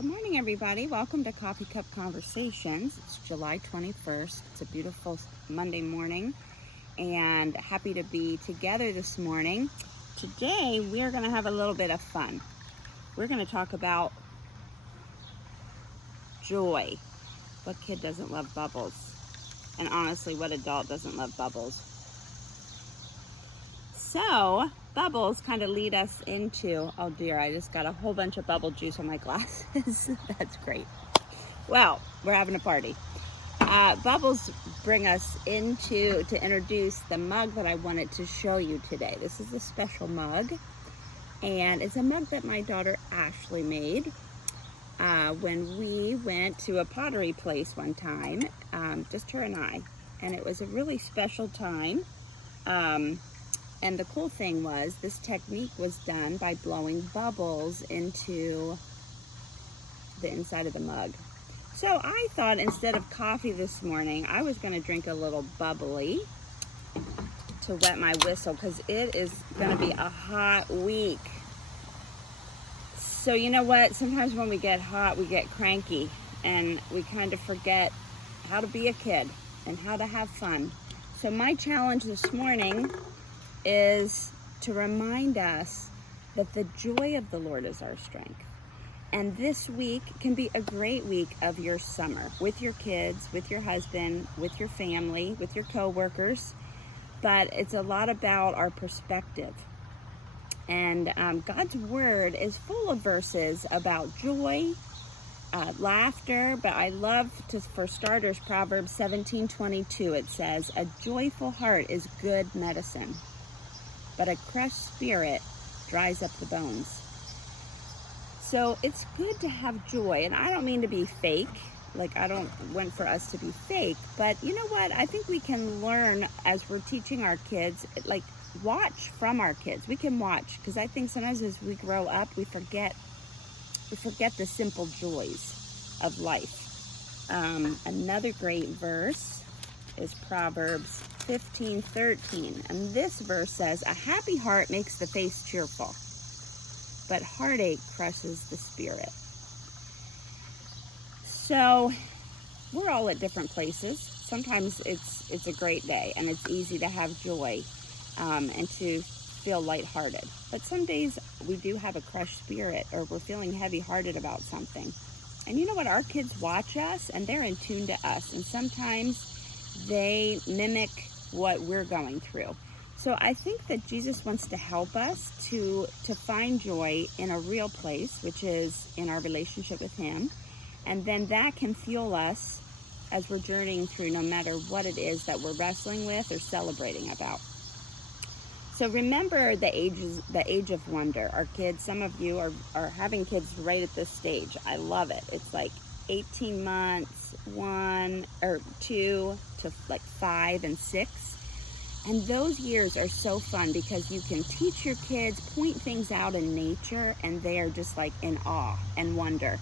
Good morning, everybody. Welcome to Coffee Cup Conversations. It's July 21st. It's a beautiful Monday morning, and happy to be together this morning. Today, we're going to have a little bit of fun. We're going to talk about joy. What kid doesn't love bubbles? And honestly, what adult doesn't love bubbles? So, bubbles kind of lead us into, oh dear, I just got a whole bunch of bubble juice on my glasses. That's great. Well, we're having a party. Bubbles bring us to introduce the mug that I wanted to show you today. This is a special mug, and it's a mug that my daughter Ashley made when we went to a pottery place one time, just her and I, and it was a really special time. And the cool thing was, this technique was done by blowing bubbles into the inside of the mug. So I thought instead of coffee this morning, I was going to drink a little bubbly to wet my whistle, because it is going to be a hot week. So you know what? Sometimes when we get hot, we get cranky, and we kind of forget how to be a kid and how to have fun. So my challenge this morning is to remind us that the joy of the Lord is our strength. And this week can be a great week of your summer with your kids, with your husband, with your family, with your coworkers. But it's a lot about our perspective. And God's word is full of verses about joy, laughter, but I love for starters, Proverbs 17:22. It says, "A joyful heart is good medicine, but a crushed spirit dries up the bones." So it's good to have joy, and I don't mean to be fake. Like, I don't want for us to be fake, but you know what? I think we can learn as we're teaching our kids, like, watch from our kids. We can watch, because I think sometimes as we grow up, we forget the simple joys of life. Another great verse is Proverbs 15:13, and this verse says, "A happy heart makes the face cheerful, but heartache crushes the spirit." So we're all at different places. Sometimes it's a great day and it's easy to have joy and to feel lighthearted, but some days we do have a crushed spirit, or we're feeling heavy-hearted about something. And you know what? Our kids watch us, and they're in tune to us, and sometimes they mimic what we're going through. So I think that Jesus wants to help us to find joy in a real place, which is in our relationship with Him. And then that can fuel us as we're journeying through, no matter what it is that we're wrestling with or celebrating about. So remember the age of wonder. Our kids, some of you are having kids right at this stage. I love it. It's like 18 months, 1 or 2 to like 5 and 6. And those years are so fun because you can teach your kids, point things out in nature, and they are just like in awe and wonder.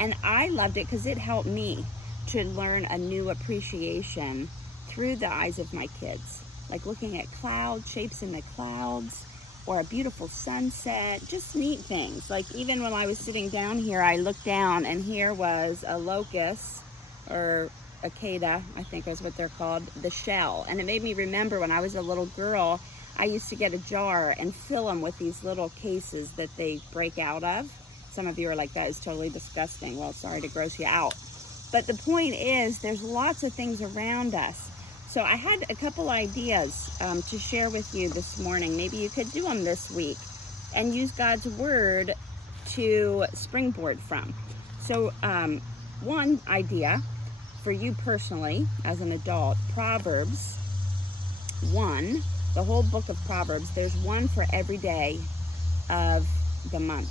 And I loved it because it helped me to learn a new appreciation through the eyes of my kids. Like looking at cloud shapes in the clouds, or a beautiful sunset, just neat things. Like even when I was sitting down here, I looked down and here was a locust, or cicada, I think is what they're called, the shell. And it made me remember when I was a little girl, I used to get a jar and fill them with these little cases that they break out of. Some of you are like, that is totally disgusting. Well, sorry to gross you out. But the point is, there's lots of things around us. So I had a couple ideas to share with you this morning. Maybe you could do them this week and use God's word to springboard from. So one idea for you personally as an adult, Proverbs 1, the whole book of Proverbs, there's one for every day of the month.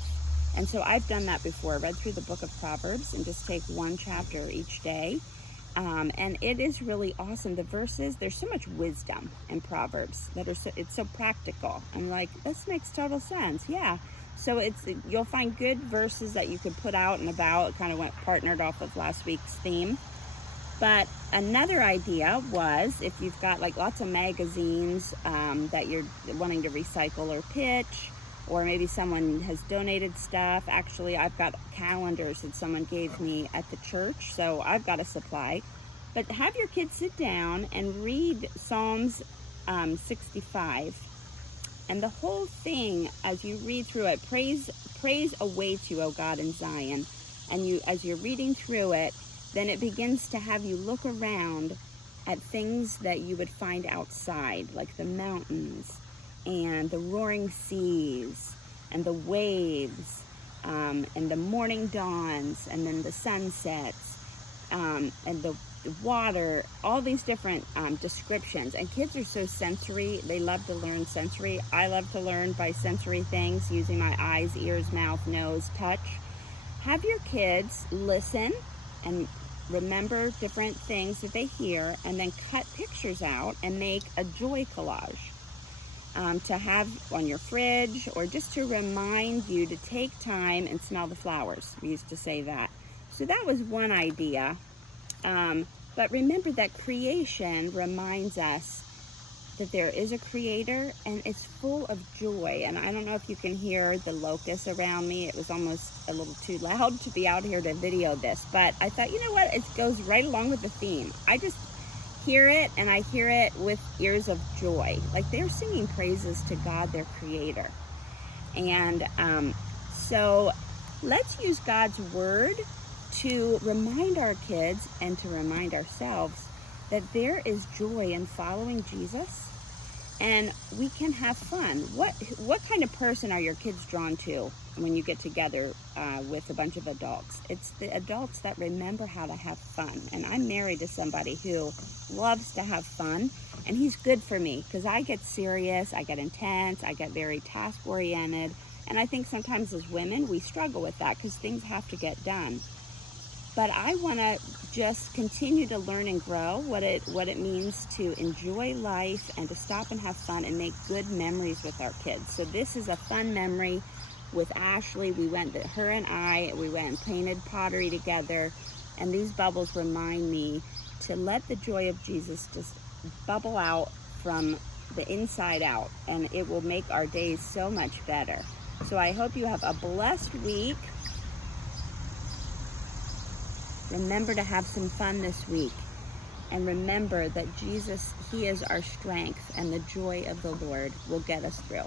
And so I've done that before, read through the book of Proverbs and just take one chapter each day. And it is really awesome. The verses, there's so much wisdom in Proverbs that it's so practical. I'm like, this makes total sense. Yeah. So you'll find good verses that you could put out and about. It kind of went partnered off of last week's theme. But another idea was, if you've got like lots of magazines that you're wanting to recycle or pitch, or maybe someone has donated stuff. Actually, I've got calendars that someone gave me at the church, so I've got a supply. But have your kids sit down and read Psalms 65. And the whole thing, as you read through it, praise awaits you, O God, in Zion. And you, as you're reading through it, then it begins to have you look around at things that you would find outside, like the mountains and the roaring seas and the waves, and the morning dawns, and then the sunsets, and the water, all these different descriptions. And kids are so sensory. They love to learn sensory. I love to learn by sensory things, using my eyes, ears, mouth, nose, touch. Have your kids listen and remember different things that they hear, and then cut pictures out and make a joy collage to have on your fridge, or just to remind you to take time and smell the flowers. We used to say that. So that was one idea. But remember that creation reminds us that there is a creator, and it's full of joy. And I don't know if you can hear the locusts around me. It was almost a little too loud to be out here to video this, but I thought, you know what, it goes right along with the theme. I just hear it, and I hear it with ears of joy. Like they're singing praises to God, their creator. And so let's use God's word to remind our kids and to remind ourselves that there is joy in following Jesus, and we can have fun. What kind of person are your kids drawn to when you get together with a bunch of adults? It's the adults that remember how to have fun. And I'm married to somebody who loves to have fun, and he's good for me, because I get serious, I get intense, I get very task oriented, and I think sometimes as women we struggle with that because things have to get done. But I want to just continue to learn and grow what it means to enjoy life and to stop and have fun and make good memories with our kids. So this is a fun memory with Ashley. We went and painted pottery together, and these bubbles remind me to let the joy of Jesus just bubble out from the inside out, and it will make our days so much better. So I hope you have a blessed week. Remember to have some fun this week. And remember that Jesus, he is our strength, and the joy of the Lord will get us through.